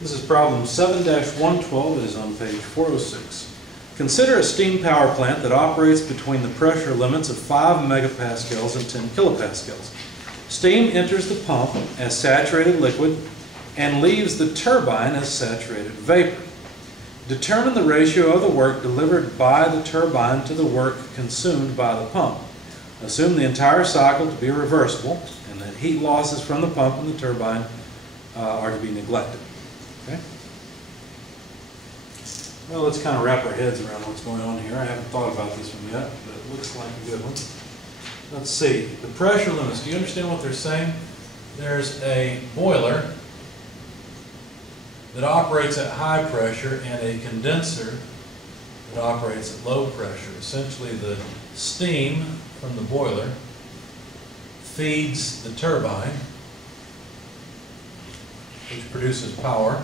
This is problem 7-112. It is on page 406. Consider a steam power plant that operates between the pressure limits of 5 megapascals and 10 kilopascals. Steam enters the pump as saturated liquid and leaves the turbine as saturated vapor. Determine the ratio of the work delivered by the turbine to the work consumed by the pump. Assume the entire cycle to be reversible and that heat losses from the pump and the turbine are to be neglected. Okay? Well, let's kind of wrap our heads around what's going on here. I haven't thought about this one yet, but it looks like a good one. Let's see. The pressure limits. Do you understand what they're saying? There's a boiler that operates at high pressure and a condenser that operates at low pressure. Essentially, the steam from the boiler feeds the turbine, which produces power.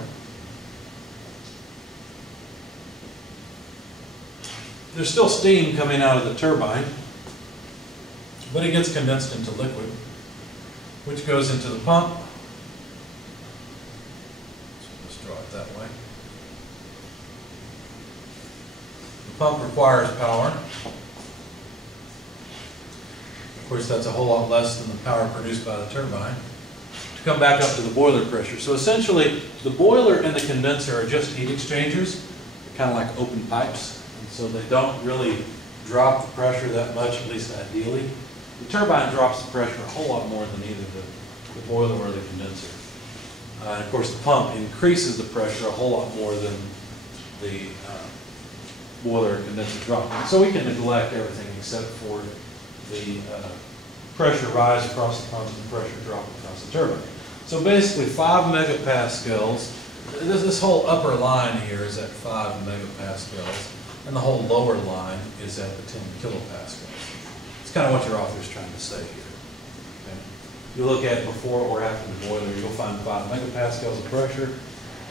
There's still steam coming out of the turbine, but it gets condensed into liquid, which goes into the pump. Let's draw it that way. The pump requires power. Of course, that's a whole lot less than the power produced by the turbine to come back up to the boiler pressure. So essentially, the boiler and the condenser are just heat exchangers. They're kind of like open pipes. So they don't really drop the pressure that much, at least ideally. The turbine drops the pressure a whole lot more than either the boiler or the condenser. And of course the pump increases the pressure a whole lot more than the boiler or condenser drop. So we can neglect everything except for the pressure rise across the pump and the pressure drop across the turbine. So basically 5 megapascals, this whole upper line here is at 5 megapascals. And the whole lower line is at the 10 kilopascals. It's kind of what your author is trying to say here. Okay? You look at before or after the boiler, you'll find 5 megapascals of pressure,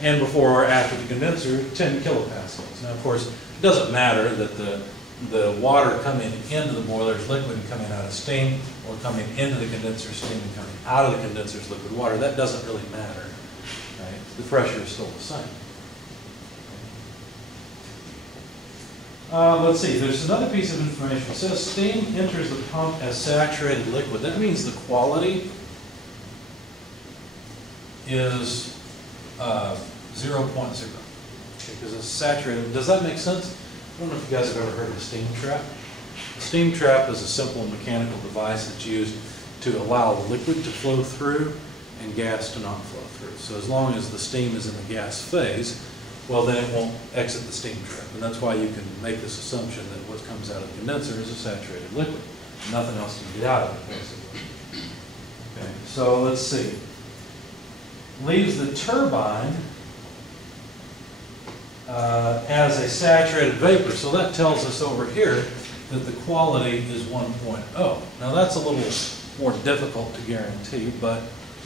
and before or after the condenser, 10 kilopascals. Now, of course, it doesn't matter that the water coming into the boiler is liquid and coming out as steam, or coming into the condenser steam and coming out of the condenser is liquid water. That doesn't really matter. Right? The pressure is still the same. Let's see, there's another piece of information. It says steam enters the pump as saturated liquid. That means the quality is 0.0. Because it's saturated. Does that make sense? I don't know if you guys have ever heard of a steam trap. A steam trap is a simple mechanical device that's used to allow the liquid to flow through and gas to not flow through. So as long as the steam is in the gas phase, well, then it won't exit the steam trap. And that's why you can make this assumption that what comes out of the condenser is a saturated liquid. Nothing else can get out of it, basically. Okay, so let's see. Leaves the turbine as a saturated vapor. So that tells us over here that the quality is 1.0. Now that's a little more difficult to guarantee, but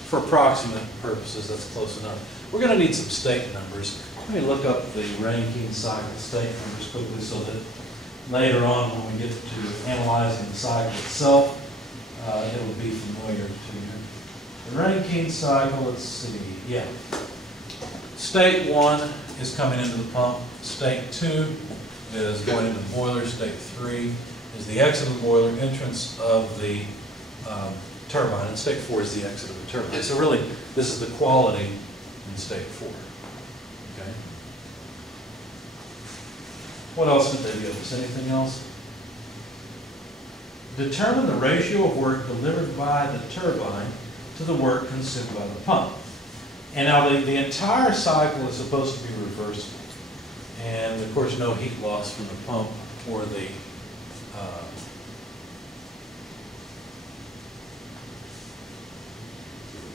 for approximate purposes, that's close enough. We're going to need some state numbers. Let me look up the Rankine cycle state numbers quickly so that later on when we get to analyzing the cycle itself, it will be familiar to you. The Rankine cycle, let's see, yeah. State 1 is coming into the pump. State 2 is going into the boiler. State 3 is the exit of the boiler, entrance of the turbine. And state 4 is the exit of the turbine. So really, this is the quality in state 4. Okay. What else did they give us? Anything else? Determine the ratio of work delivered by the turbine to the work consumed by the pump. And now the entire cycle is supposed to be reversible. And of course no heat loss from the pump or the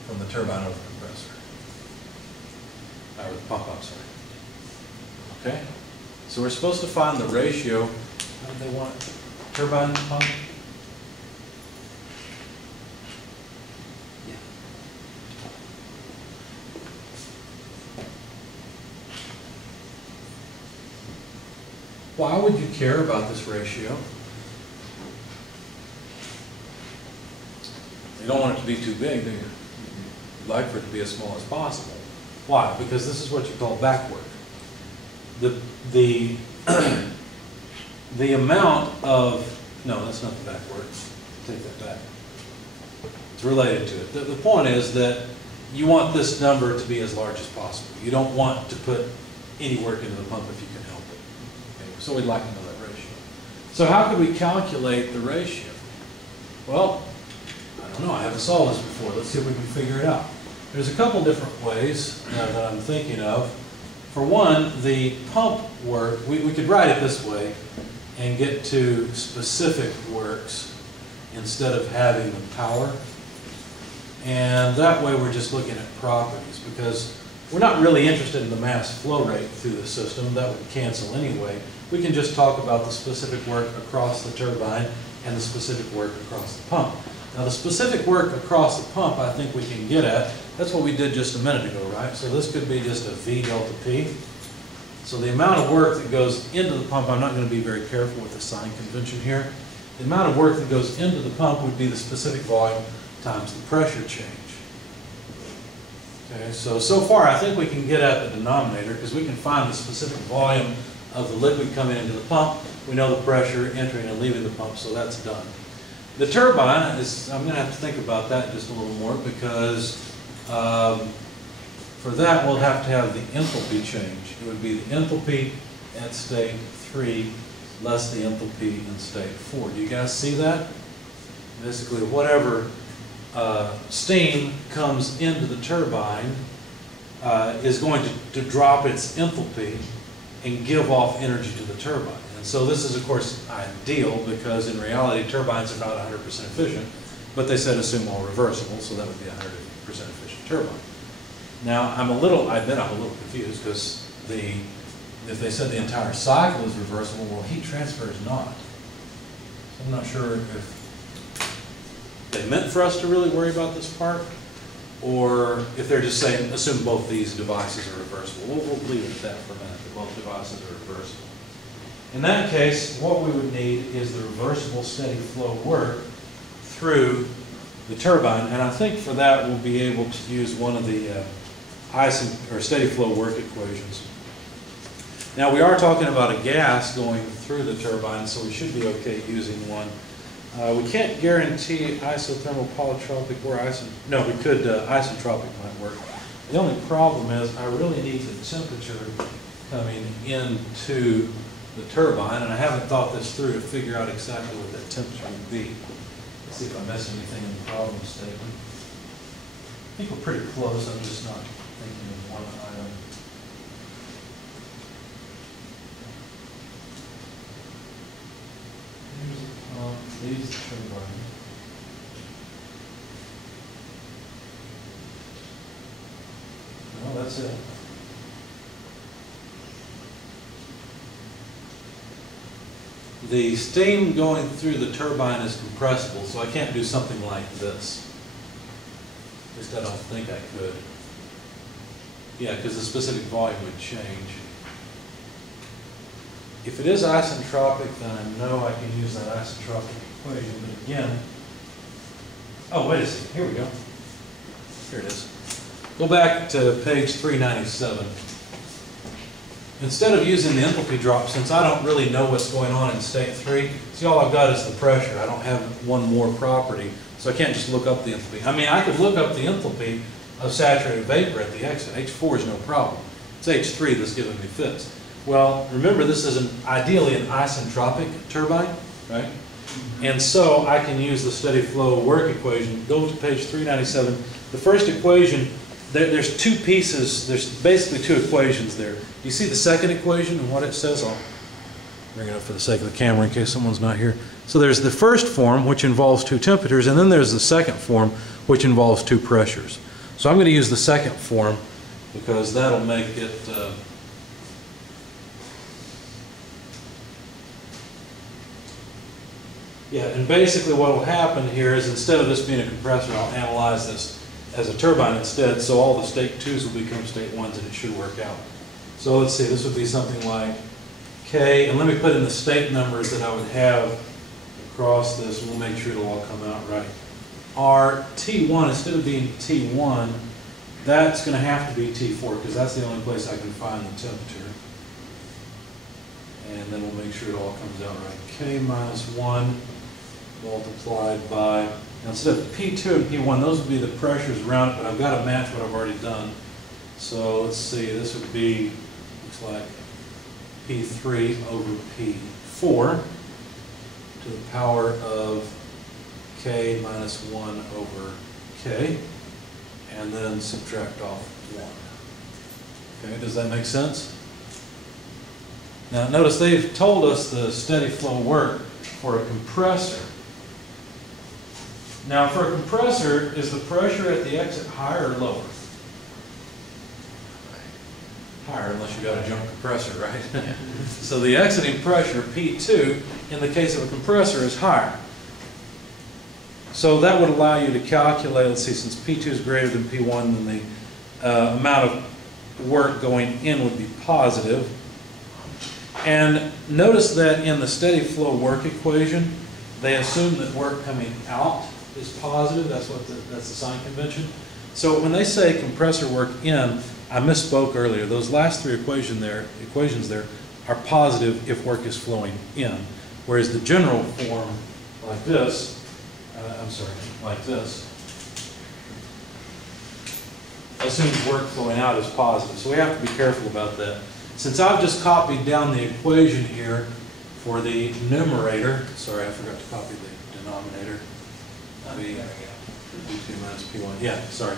from the turbine or the compressor. Or the pump, I'm sorry. Okay? So we're supposed to find the ratio. How do they want it? Turbine to pump? Yeah. Why would you care about this ratio? You don't want it to be too big, do you? You'd like for it to be as small as possible. Why? Because this is what you call back work. The amount of, no, that's not the back work. Take that back. It's related to it. The point is that you want this number to be as large as possible. You don't want to put any work into the pump if you can help it. Okay? So we'd like to know that ratio. So how could we calculate the ratio? Well, I don't know. I haven't solved this before. Let's see if we can figure it out. There's a couple different ways that I'm thinking of. For one, the pump work, we could write it this way and get to specific works instead of having the power. And that way we're just looking at properties, because we're not really interested in the mass flow rate through the system. That would cancel anyway. We can just talk about the specific work across the turbine and the specific work across the pump. Now the specific work across the pump I think we can get at. That's what we did just a minute ago, right? So this could be just a V delta P. So the amount of work that goes into the pump, I'm not going to be very careful with the sign convention here. The amount of work that goes into the pump would be the specific volume times the pressure change. Okay, so far I think we can get at the denominator because we can find the specific volume of the liquid coming into the pump. We know the pressure entering and leaving the pump, so that's done. The turbine is, I'm going to have to think about that just a little more, because for that we'll have to have the enthalpy change. It would be the enthalpy at state 3 less the enthalpy in state 4. Do you guys see that? Basically, whatever steam comes into the turbine is going to drop its enthalpy and give off energy to the turbine. And so this is, of course, ideal, because in reality turbines are not 100% efficient, but they said assume all reversible, so that would be a 100% efficient turbine. Now, I admit I'm a little confused, because if they said the entire cycle is reversible, well, heat transfer is not. So I'm not sure if they meant for us to really worry about this part, or if they're just saying assume both these devices are reversible. We'll leave it at that for a minute, that both devices are reversible. In that case, what we would need is the reversible steady flow work through the turbine, and I think for that we'll be able to use one of the steady flow work equations. Now we are talking about a gas going through the turbine, so we should be okay using one. We can't guarantee isothermal, polytropic, or no, we could, isentropic might work. The only problem is I really need the temperature coming into the turbine, and I haven't thought this through to figure out exactly what that temperature would be. Let's see if I miss anything in the problem statement. I think we're pretty close, I'm just not thinking of one item. Here's the pump, leaves the turbine. No, that's it. The steam going through the turbine is compressible, so I can't do something like this. At least I don't think I could. Yeah, because the specific volume would change. If it is isentropic, then I know I can use that isentropic equation, but again, oh, wait a second, here we go. Here it is. Go back to page 397. Instead of using the enthalpy drop, since I don't really know what's going on in state 3, see, all I've got is the pressure. I don't have one more property, so I can't just look up the enthalpy. I mean, I could look up the enthalpy of saturated vapor at the exit. H4 is no problem. It's H3 that's giving me fits. Well, remember, this is ideally an isentropic turbine, right? And so I can use the steady flow work equation. Go to page 397. The first equation, there's two pieces, there's basically two equations there. Do you see the second equation and what it says? I'll bring it up for the sake of the camera in case someone's not here. So there's the first form, which involves two temperatures, and then there's the second form, which involves two pressures. So I'm going to use the second form because that'll make it yeah, and basically what will happen here is instead of this being a compressor, I'll analyze this as a turbine instead, so all the state 2s will become state 1s and it should work out. So let's see, this would be something like K, and let me put in the state numbers that I would have across this, and we'll make sure it'll all come out right. Our T1, instead of being T1, That's going to have to be T4 because that's the only place I can find the temperature. And then we'll make sure it all comes out right. K minus 1 multiplied by, now instead of P2 and P1, those would be the pressures around it, but I've got to match what I've already done. So let's see, this would be, looks like P3 over P4 to the power of K minus 1 over K, and then subtract off 1. Okay, does that make sense? Now notice they've told us the steady flow work for a compressor. Now for a compressor, is the pressure at the exit higher or lower? Higher, unless you've got a junk compressor, right? So the exiting pressure, P2, in the case of a compressor, is higher. So that would allow you to calculate, let's see, since P2 is greater than P1, then the amount of work going in would be positive. And notice that in the steady flow work equation, they assume that work coming out is positive. That's the sign convention. So when they say compressor work in, I misspoke earlier. Those last three equations there are positive if work is flowing in, whereas the general form like this, like this, assumes work flowing out is positive. So we have to be careful about that. Since I've just copied down the equation here for the numerator, sorry, I forgot to copy the denominator. P2 minus P1. Yeah, sorry.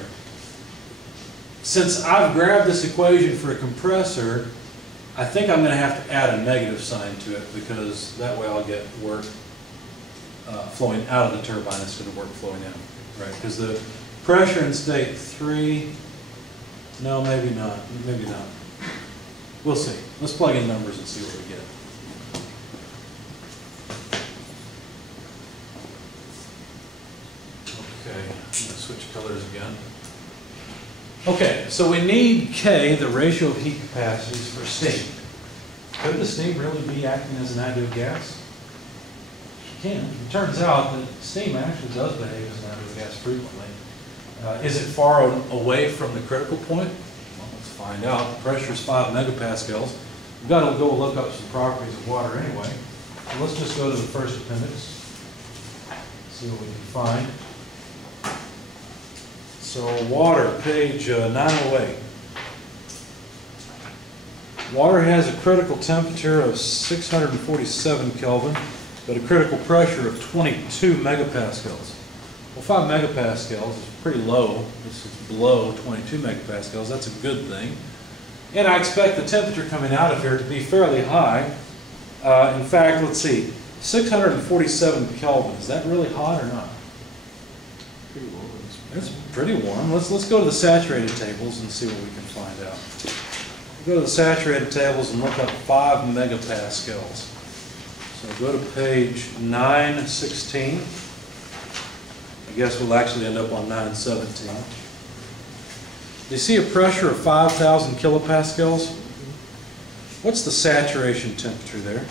Since I've grabbed this equation for a compressor, I think I'm going to have to add a negative sign to it because that way I'll get work flowing out of the turbine instead of work flowing in. Right? Because the pressure in state 3, no, maybe not. Maybe not. We'll see. Let's plug in numbers and see what we get. Okay, I'm going to switch colors again. Okay, so we need K, the ratio of heat capacities for steam. Could the steam really be acting as an ideal gas? It can. It turns out that steam actually does behave as an ideal gas frequently. Is it far away from the critical point? Well, let's find out. The pressure is 5 megapascals. We've got to go look up some properties of water anyway. So let's just go to the first appendix, see what we can find. So water, page 908. Water has a critical temperature of 647 Kelvin, but a critical pressure of 22 megapascals. Well, 5 megapascals is pretty low. This is below 22 megapascals. That's a good thing. And I expect the temperature coming out of here to be fairly high. In fact, let's see, 647 Kelvin. Is that really hot or not? Pretty low. It's pretty warm. Let's go to the saturated tables and see what we can find out. We'll go to the saturated tables and look up 5 megapascals. So go to page 916. I guess we'll actually end up on 917. Do you see a pressure of 5,000 kilopascals? What's the saturation temperature there?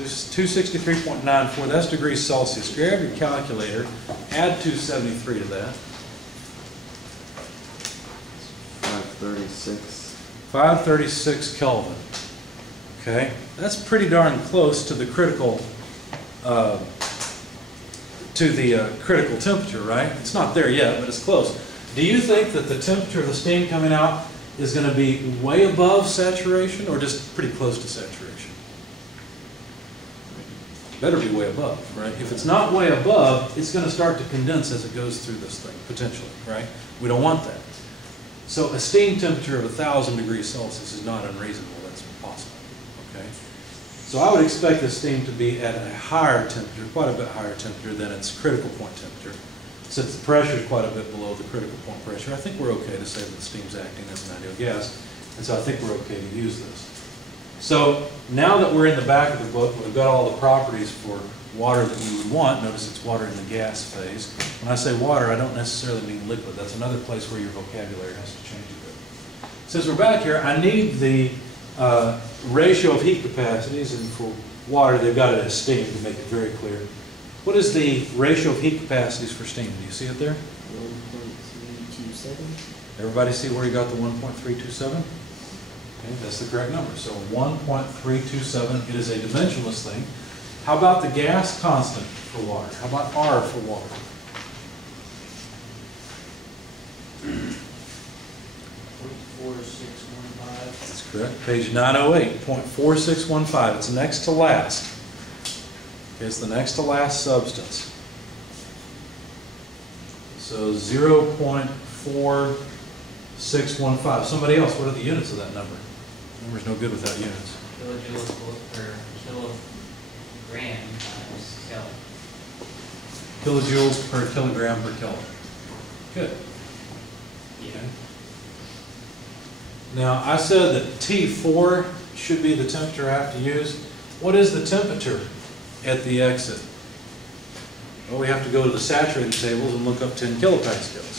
263.94, that's degrees Celsius. Grab your calculator, add 273 to that. 536. 536 Kelvin. Okay, that's pretty darn close to the critical critical temperature, right? It's not there yet, but it's close. Do you think that the temperature of the steam coming out is going to be way above saturation or just pretty close to saturation? Better be way above, right? If it's not way above, it's going to start to condense as it goes through this thing, potentially, right? We don't want that. So a steam temperature of 1,000 degrees Celsius is not unreasonable. That's possible, okay? So I would expect the steam to be at a higher temperature, quite a bit higher temperature than its critical point temperature. Since the pressure is quite a bit below the critical point pressure, I think we're okay to say that the steam's acting as an ideal gas, and so I think we're okay to use this. So now that we're in the back of the book, we've got all the properties for water that we would want. Notice it's water in the gas phase. When I say water, I don't necessarily mean liquid. That's another place where your vocabulary has to change a bit. Since we're back here, I need the ratio of heat capacities, and for water, they've got it as steam to make it very clear. What is the ratio of heat capacities for steam? Do you see it there? 1.6. Everybody see where you got the 1.327? Okay, that's the correct number. So 1.327, it is a dimensionless thing. How about the gas constant for water? How about R for water? That's correct. Page 908, 0.4615. It's next to last. Okay, it's the next to last substance. So 0.4615. Somebody else, what are the units of that number? Number's no good without units. Kilojoules per kilogram times Kelvin. Kilojoules per kilogram per Kelvin. Good. Yeah. Okay. Now, I said that T4 should be the temperature I have to use. What is the temperature at the exit? Well, we have to go to the saturated tables and look up 10 kilopascals.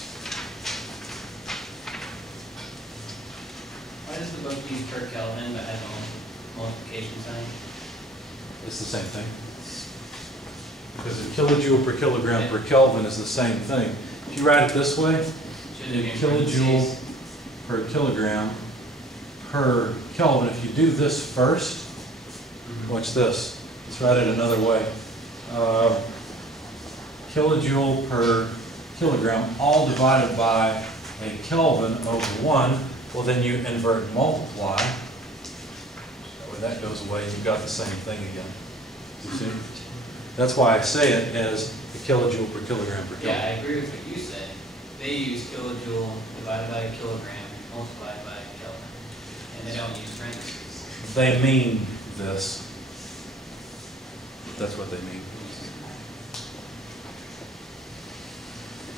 Why does the book use per Kelvin but has a multiplication sign? It's the same thing. Because a kilojoule per kilogram per Kelvin is the same thing. If you write it this way, Shouldn't it be in kilojoule parentheses? per kilogram per Kelvin. If you do this first, watch this. Let's write it another way. Kilojoule per kilogram, all divided by a Kelvin over 1. Well, then you invert and multiply. That way that goes away, and you've got the same thing again. You see? That's why I say it as a kilojoule per kilogram per Kelvin. Yeah, I agree with what you said. They use kilojoule divided by a kilogram multiplied by a Kelvin. And they don't use parentheses. They mean this. That's what they mean.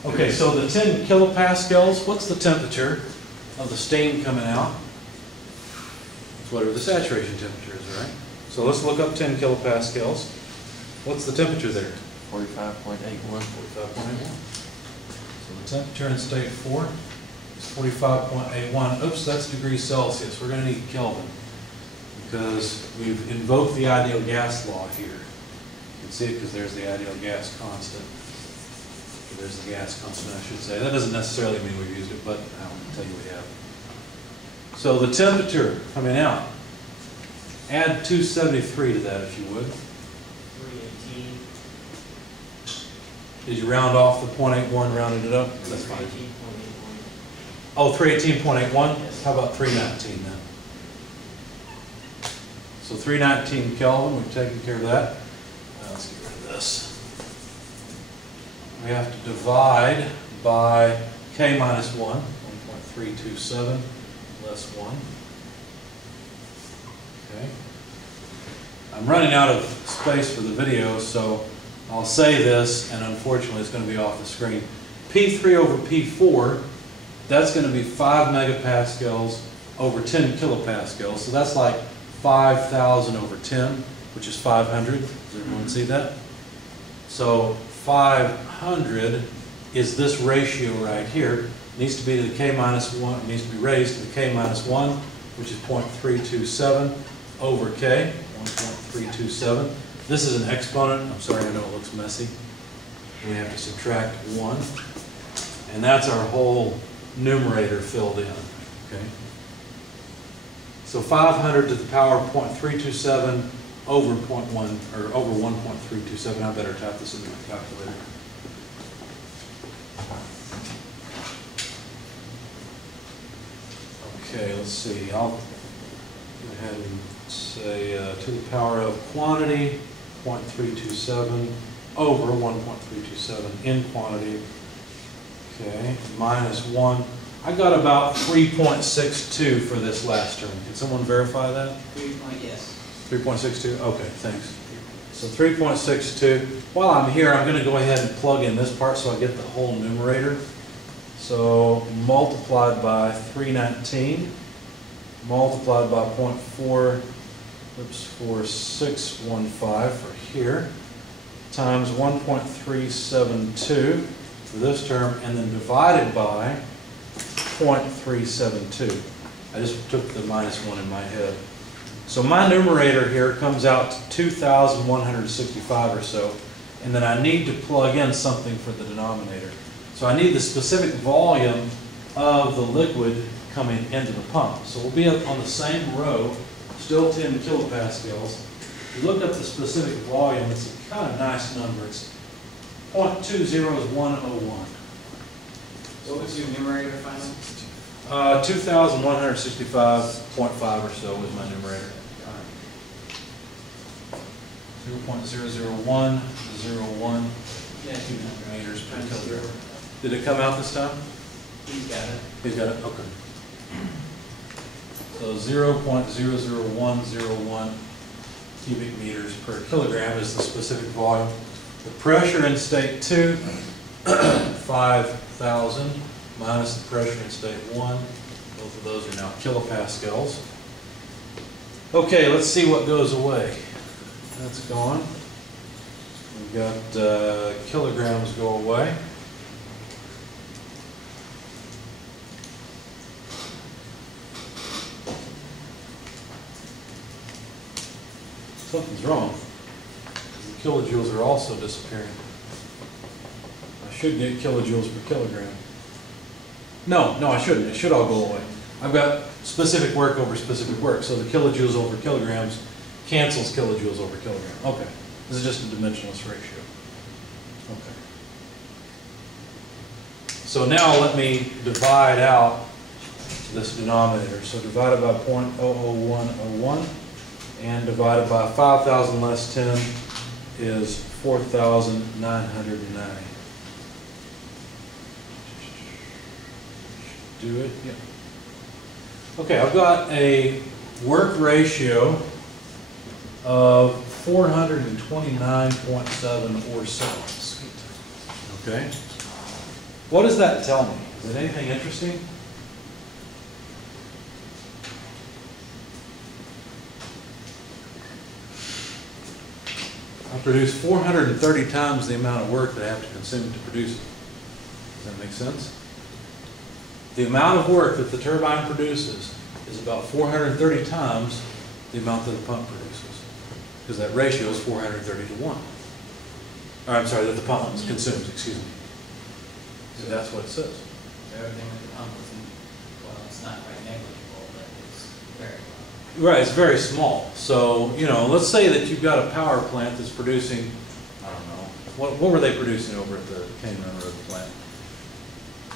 Okay, so the 10 kilopascals, what's the temperature of the steam coming out? It's whatever the saturation temperature is, right? So let's look up 10 kilopascals. What's the temperature there? 45.81. 45.81. So the temperature in state 4 is 45.81. Oops, that's degrees Celsius. We're going to need Kelvin because we've invoked the ideal gas law here. You can see it because there's the ideal gas constant. There's the gas constant, I should say. That doesn't necessarily mean we've used it, but I'll tell you we have. So the temperature coming out, add 273 to that if you would. 318. Did you round off the 0.81, rounded it up? That's fine. 318.81. Oh, 318.81? Yes. How about 319 then? So 319 Kelvin, we've taken care of that. Let's get rid of this. We have to divide by K minus 1, 1.327 less 1. Okay. I'm running out of space for the video, so I'll say this, and unfortunately it's going to be off the screen. P3 over P4, that's going to be 5 megapascals over 10 kilopascals. So that's like 5,000 over 10, which is 500. Does everyone see that? So 500 is this ratio right here. It needs to be to the K minus 1, it needs to be raised to the K minus 1, which is 0.327 over K, 1.327. This is an exponent. I'm sorry, I know it looks messy. We have to subtract 1. And that's our whole numerator filled in. Okay. So 500 to the power of 0.327 over 0.1 or over 1.327. I better type this into my calculator. Okay, let's see. I'll go ahead and say to the power of quantity 0.327 over 1.327 in quantity. Okay, minus 1. I got about 3.62 for this last term. Can someone verify that? 3.62? Okay, thanks. So 3.62. While I'm here, I'm going to go ahead and plug in this part so I get the whole numerator. So multiplied by 319, multiplied by 4615 for here, times 1.372 for this term, and then divided by 0.372. I just took the minus 1 in my head. So my numerator here comes out to 2,165 or so, and then I need to plug in something for the denominator. So I need the specific volume of the liquid coming into the pump. So we'll be up on the same row, still 10 kilopascals. If you look up the specific volume, it's a kind of nice number. It's 0.20101. What was your numerator finally? 2,165.5 or so was my numerator. 0.00101 Yeah, meters per kilogram. Did it come out this time? He's got it. He's got it, okay. So 0.00101 cubic meters per kilogram is the specific volume. The pressure in state 2, 5,000 minus the pressure in state 1. Both of those are now kilopascals. Okay, let's see what goes away. That's gone. We've got kilograms go away. Something's wrong. The kilojoules are also disappearing. I should get kilojoules per kilogram. No, I shouldn't. It should all go away. I've got specific work over specific work, so the kilojoules over kilograms cancels kilojoules over kilogram. Okay. This is just a dimensionless ratio. Okay. So now let me divide out this denominator. So divided by 0.00101 and divided by 5,000 less 10 is 4,990. Do it? Yeah. Okay, I've got a work ratio of 429.7 or so. Okay. What does that tell me? Is it anything interesting? I produce 430 times the amount of work that I have to consume to produce it. Does that make sense? The amount of work that the turbine produces is about 430 times the amount that the pump produces. Because that ratio is 430 to 1. Or I'm sorry, that the pump consumes, excuse me. So that's what it says. So everything with the pump isn't, well, it's not quite negligible, but it's very low. Right, it's very small. So, you know, let's say that you've got a power plant that's producing, I don't know, what were they producing over at the Cane Run Road plant?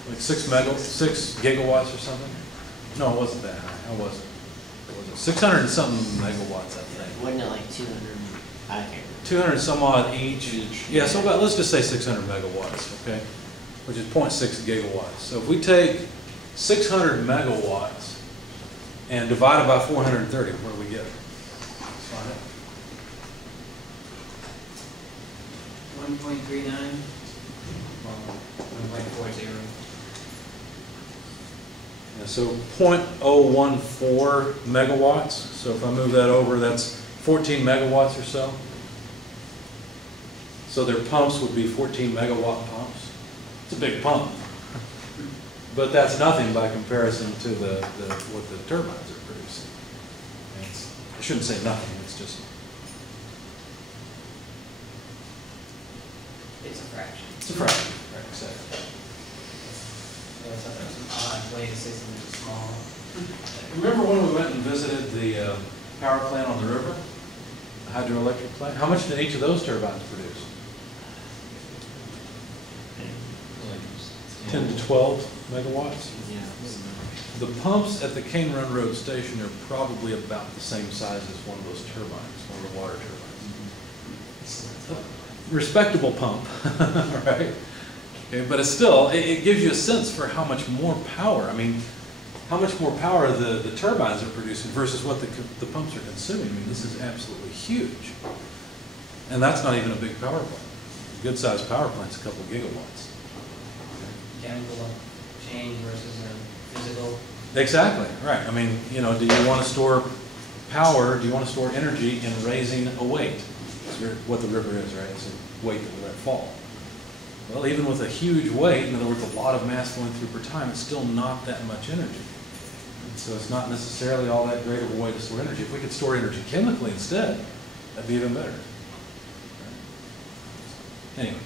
Like 6 gigawatts or something? No, it wasn't that high. How was it? What was it? 600 and something megawatts, I think. Wasn't it like 200? I can't remember. 200 some odd each. Yeah, so about, let's just say 600 megawatts, okay? Which is 0.6 gigawatts. So if we take 600 megawatts and divide it by 430, what do we get? Let's find it. 1.39. 1.40. Yeah, so 0.014 megawatts. So if I move that over, that's 14 megawatts or so. So their pumps would be 14 megawatt pumps. It's a big pump. But that's nothing by comparison to what the turbines are producing. I shouldn't say nothing, it's just... It's a fraction. It's a fraction, right, exactly. So it's an odd way to say something small. Remember when we went and visited the power plant on the river? The hydroelectric plant? How much did each of those turbines produce? 10 to 12 megawatts? Yeah. The pumps at the Cane Run Road station are probably about the same size as one of those turbines, one of the water turbines. Respectable pump, right? Okay, but it's still, it gives you a sense for how much more power, I mean, how much more power the turbines are producing versus what the pumps are consuming. I mean, this is absolutely huge. And that's not even a big power plant. A good-sized power plant's a couple of gigawatts. Chemical change versus a physical. Exactly, right. I mean, you know, do you want to store power, do you want to store energy in raising a weight? That's what the river is, right? It's a weight that will let fall. Well, even with a huge weight, in other words, a lot of mass going through per time, it's still not that much energy. And so it's not necessarily all that great of a way to store energy. If we could store energy chemically instead, that'd be even better. Anyway.